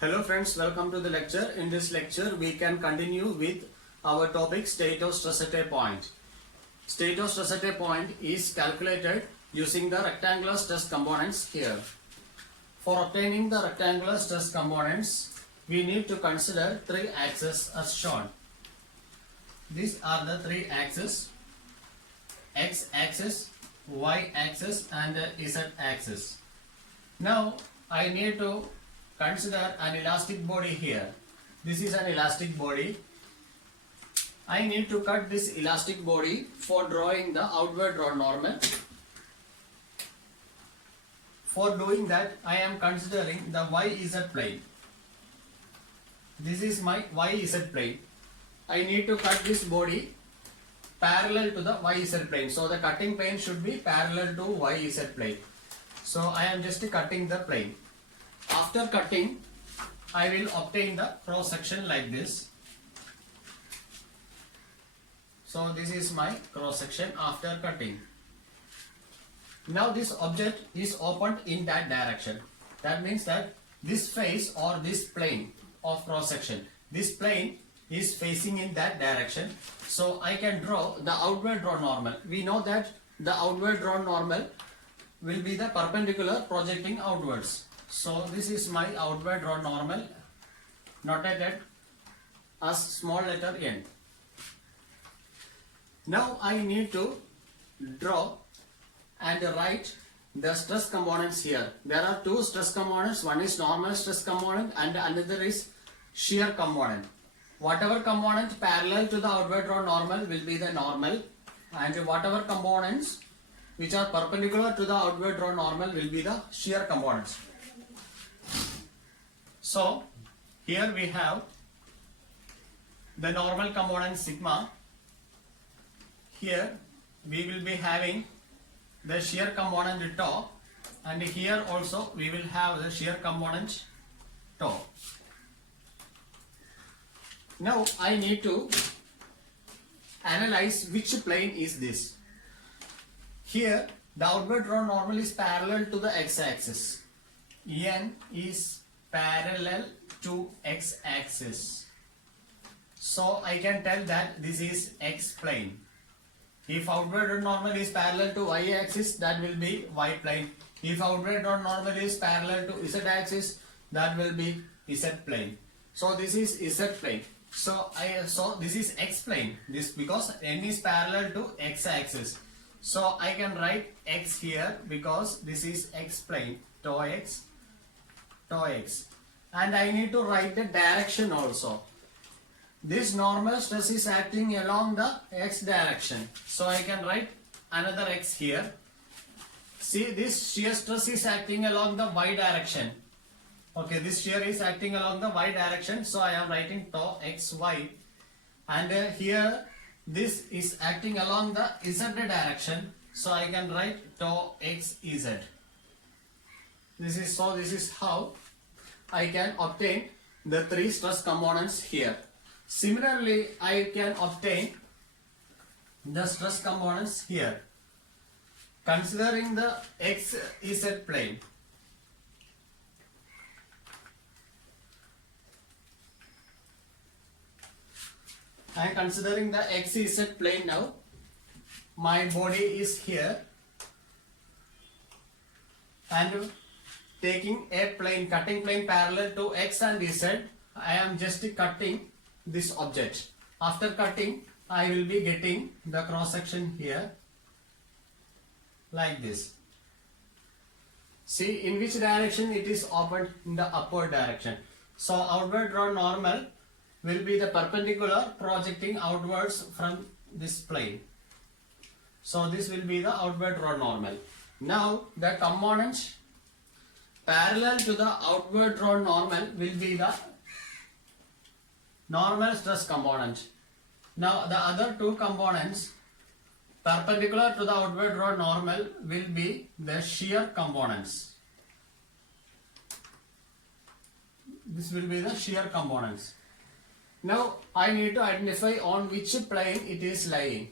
Hello friends, welcome to the lecture. In this lecture, we can continue with our topic state of stress at a point. State of stress at a point is calculated using the rectangular stress components here. For obtaining the rectangular stress components, we need to consider three axes as shown. These are the three axes: x axis, y axis and z axis. Now I need to consider an elastic body here. This is an elastic body. I need to cut this elastic body for drawing the outward drawn normal. For doing that, I am considering the YZ plane. This is my YZ plane. I need to cut this body parallel to the YZ plane. So the cutting plane should be parallel to YZ plane. So I am just cutting the plane. After cutting, I will obtain the cross section like this. So this is my cross section after cutting. Now this object is opened in that direction. That means that this face or this plane of cross section, this plane is facing in that direction. So I can draw the outward drawn normal. We know that the outward drawn normal will be the perpendicular projecting outwards. So this is my outward drawn normal, notated as small letter n. Now I need to draw and write the stress components here. There are two stress components. One is normal stress component and another is shear component. Whatever component parallel to the outward drawn normal will be the normal, and whatever components which are perpendicular to the outward drawn normal will be the shear components. So here we have the normal component sigma. Here we will be having the shear component tau, and here also we will have the shear component tau. Now I need to analyze which plane is this. Here the outward drawn normal is parallel to the x-axis. N is parallel to x-axis. So I can tell that this is x-plane. If outward drawn normal is parallel to y-axis, that will be y-plane. If outward drawn normal is parallel to z-axis, that will be z-plane. So this is z-plane. So this is x-plane. This because n is parallel to x-axis. So I can write x here because this is x-plane, tau x, and I need to write the direction also. This normal stress is acting along the x direction, so I can write another x here. See, this shear stress is acting along the y direction. Okay, this shear is acting along the y direction, so I am writing tau xy, and here this is acting along the z direction, so I can write tau xz. This is how I can obtain the three stress components here. Similarly, I can obtain the stress components here, considering the xz plane. I am considering the xz plane now. My body is here, and taking a plane, cutting plane parallel to x and z, I am just cutting this object. After cutting, I will be getting the cross section here like this. See in which direction it is opened, in the upward direction. So outward drawn normal will be the perpendicular projecting outwards from this plane. So this will be the outward drawn normal. Now the components parallel to the outward drawn normal will be the normal stress component. Now the other two components perpendicular to the outward drawn normal will be the shear components. This will be the shear components. Now I need to identify on which plane it is lying.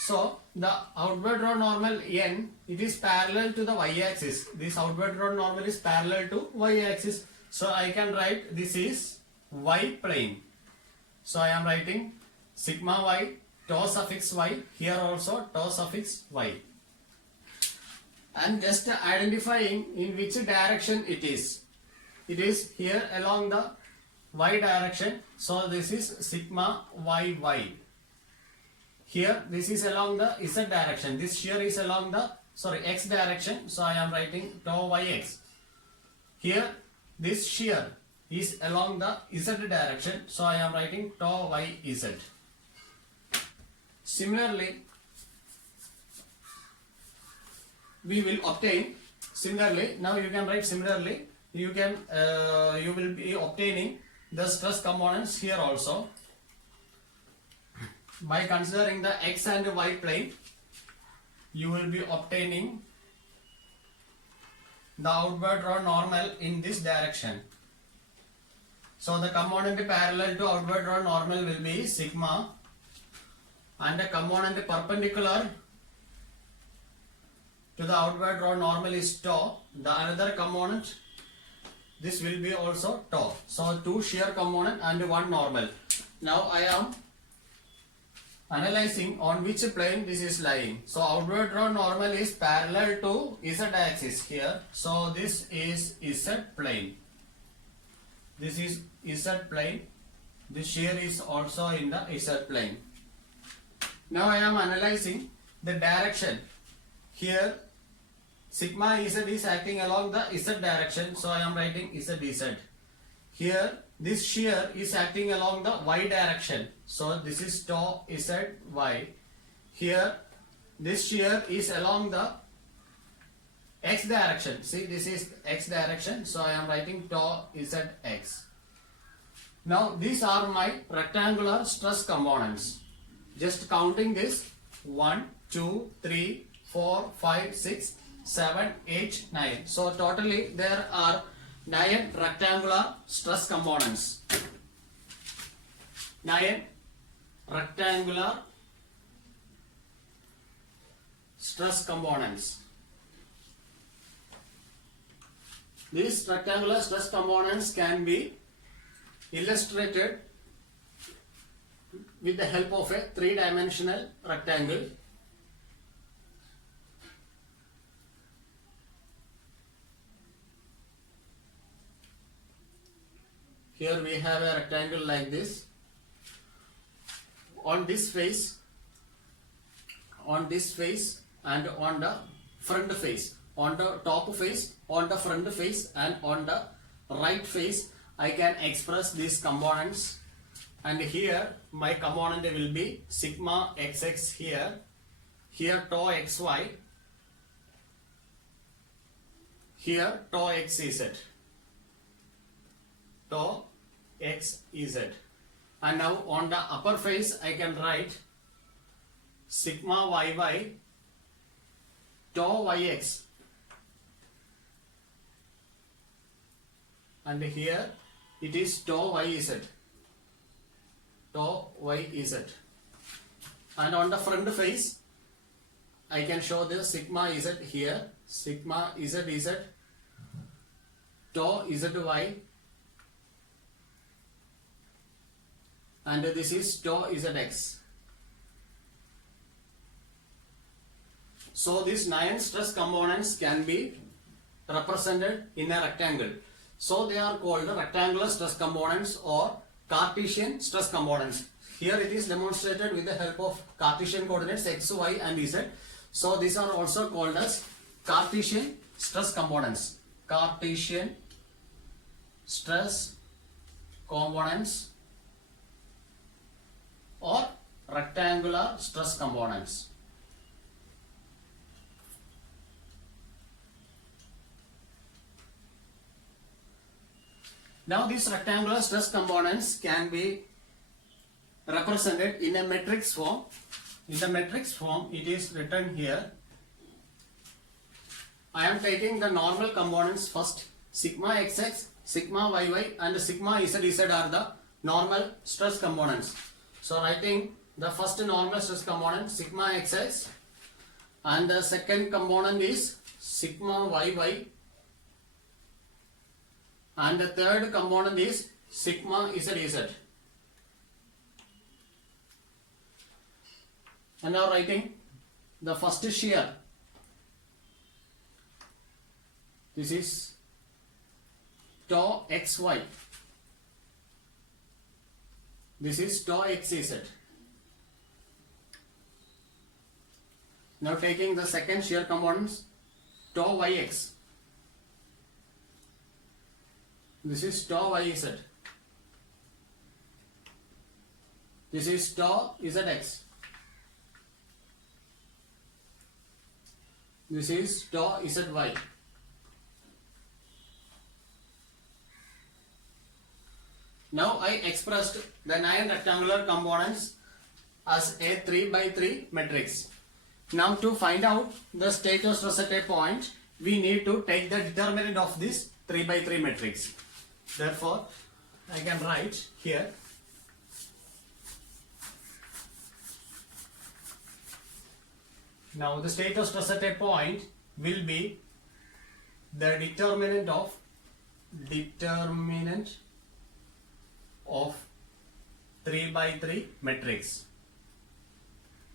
So the outward drawn normal n, it is parallel to the y-axis. This outward drawn normal is parallel to y-axis. So I can write this is y plane. So I am writing sigma y, tau suffix y, here also tau suffix y. And just identifying in which direction it is. It is here along the y direction. So this is sigma y. Here this is along the z direction. This shear is along the x direction. So I am writing tau yx. Here this shear is along the z direction. So I am writing tau yz. Similarly, we will obtain now you can write similarly, you will be obtaining the stress components here also by considering the x and y plane. You will be obtaining the outward drawn normal in this direction. So the component parallel to outward drawn normal will be sigma, and the component perpendicular to the outward drawn normal is tau. The another component, this will be also tau. So two shear component and one normal. Now I am analyzing on which plane this is lying. So outward drawn normal is parallel to z axis here. So this is z plane. This is z plane. This shear is also in the z plane. Now I am analyzing the direction. Here sigma z is acting along the z direction. So I am writing z. Here this shear is acting along the y direction. So this is tau zy. Here this shear is along the x direction. See, this is x direction. So I am writing tau zx. Now these are my rectangular stress components. Just counting this 1, 2, 3, 4, 5, 6, 7, 8, 9. So totally there are 9 rectangular stress components. 9 rectangular stress components. These rectangular stress components can be illustrated with the help of a 3-dimensional rectangle. Here we have a rectangle like this. On this face, and on the front face, on the top face, on the front face, and on the right face, I can express these components. And here my component will be sigma xx here tau xy, here tau xz, tau xz. And now on the upper face I can write sigma yy, tau yx, and here it is tau yz, tau yz. And on the front face I can show the sigma z here, sigma zz, tau zy, and this is tau zx. So these 9 stress components can be represented in a rectangle. So they are called rectangular stress components or Cartesian stress components. Here it is demonstrated with the help of Cartesian coordinates x, y and z. So these are also called as Cartesian stress components. Cartesian stress components or rectangular stress components. Now these rectangular stress components can be represented in a matrix form. In the matrix form it is written here. I am taking the normal components first. Sigma xx, sigma yy and sigma zz are the normal stress components. So writing the first normal stress component sigma xx, and the second component is sigma yy, And the third component is sigma ZZ. And now writing the first shear. This is tau XY. This is tau XZ. Now taking the second shear components, tau YX. This is tau YZ. This is tau ZX. This is tau ZY. Now I expressed the 9 rectangular components as a 3 by 3 matrix. Now to find out the state of stress at a point, we need to take the determinant of this 3 by 3 matrix. Therefore, I can write here now the state of stress at a point will be the determinant of 3 by 3 matrix.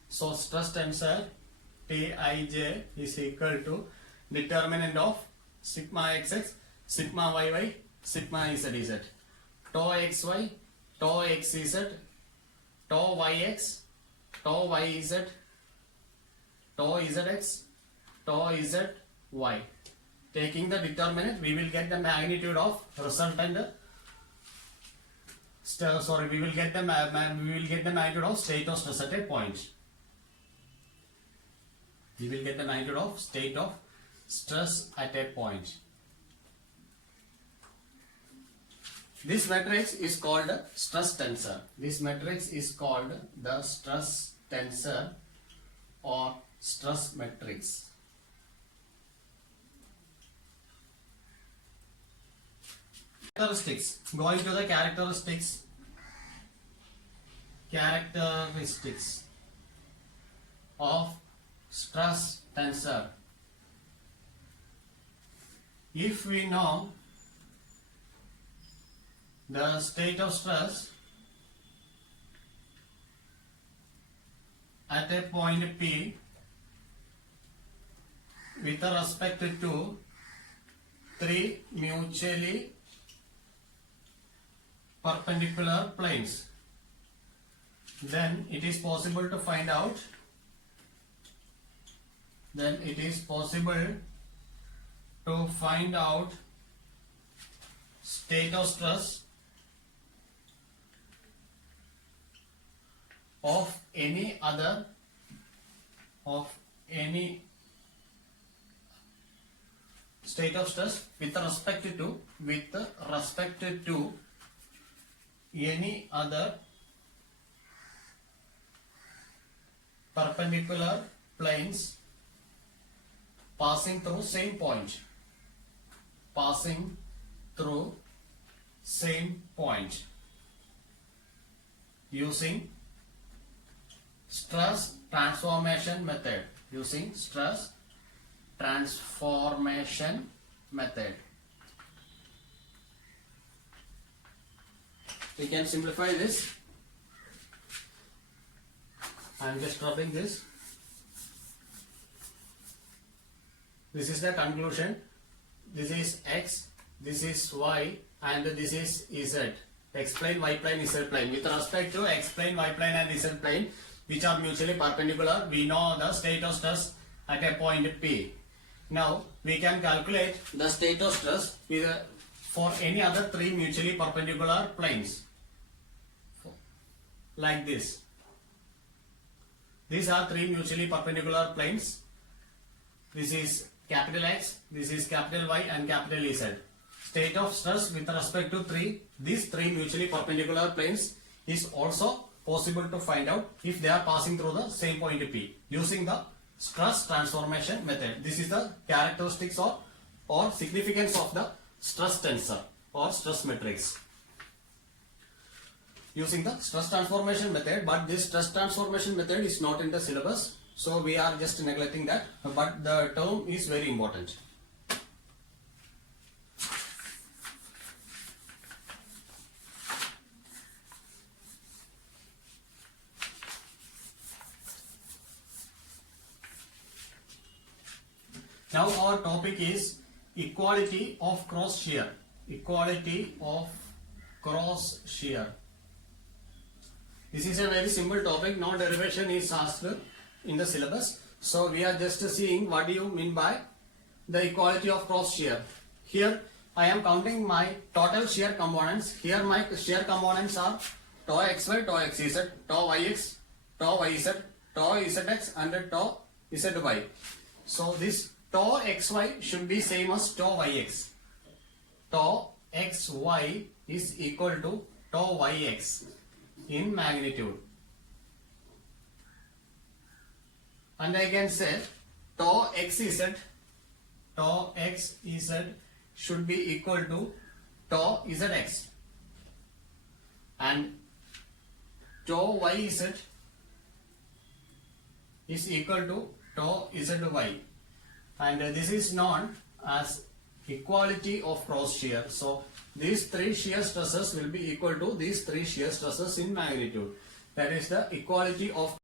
So stress tensor Tij is equal to determinant of sigma xx, sigma yy, sigma zz, tau xy, tau xz, tau yx, tau yz, tau zx, tau zy. Taking the determinant, we will get the magnitude of resultant. We will get the magnitude of state of stress at a point. We will get the magnitude of state of stress at a point. This matrix is called stress tensor. This matrix is called the stress tensor or stress matrix. Characteristics. Going to the characteristics of stress tensor. If we know the state of stress at a point P with respect to 3 mutually perpendicular planes, then it is possible to find out state of stress of any state of stress with respect to any other perpendicular planes passing through same point. Using stress transformation method. We can simplify this. I am just dropping this. This is the conclusion. This is x, this is y, and this is z. Explain y plane, z plane. With respect to explain y plane and z plane, which are mutually perpendicular, we know the state of stress at a point P. Now we can calculate the state of stress for any other 3 mutually perpendicular planes. Like this. These are 3 mutually perpendicular planes. This is capital X, this is capital Y, and capital Z. State of stress with respect to these three mutually perpendicular planes is also possible to find out if they are passing through the same point P using the stress transformation method. This is the characteristics or significance of the stress tensor or stress matrix. Using the stress transformation method, but this stress transformation method is not in the syllabus, so we are just neglecting that, but the term is very important. Now our topic is equality of cross shear. Equality of cross shear. This is a very simple topic. No derivation is asked in the syllabus. So we are just seeing what do you mean by the equality of cross shear. Here I am counting my total shear components. Here my shear components are tau xy, tau xz, tau yx, tau yz, tau zx and tau zy. So this tau xy should be same as tau yx. Tau xy is equal to tau yx in magnitude. And I can say tau xz should be equal to tau zx, and tau yz is equal to tau zy, and this is known as equality of cross shear. So these three shear stresses will be equal to these three shear stresses in magnitude. That is the equality of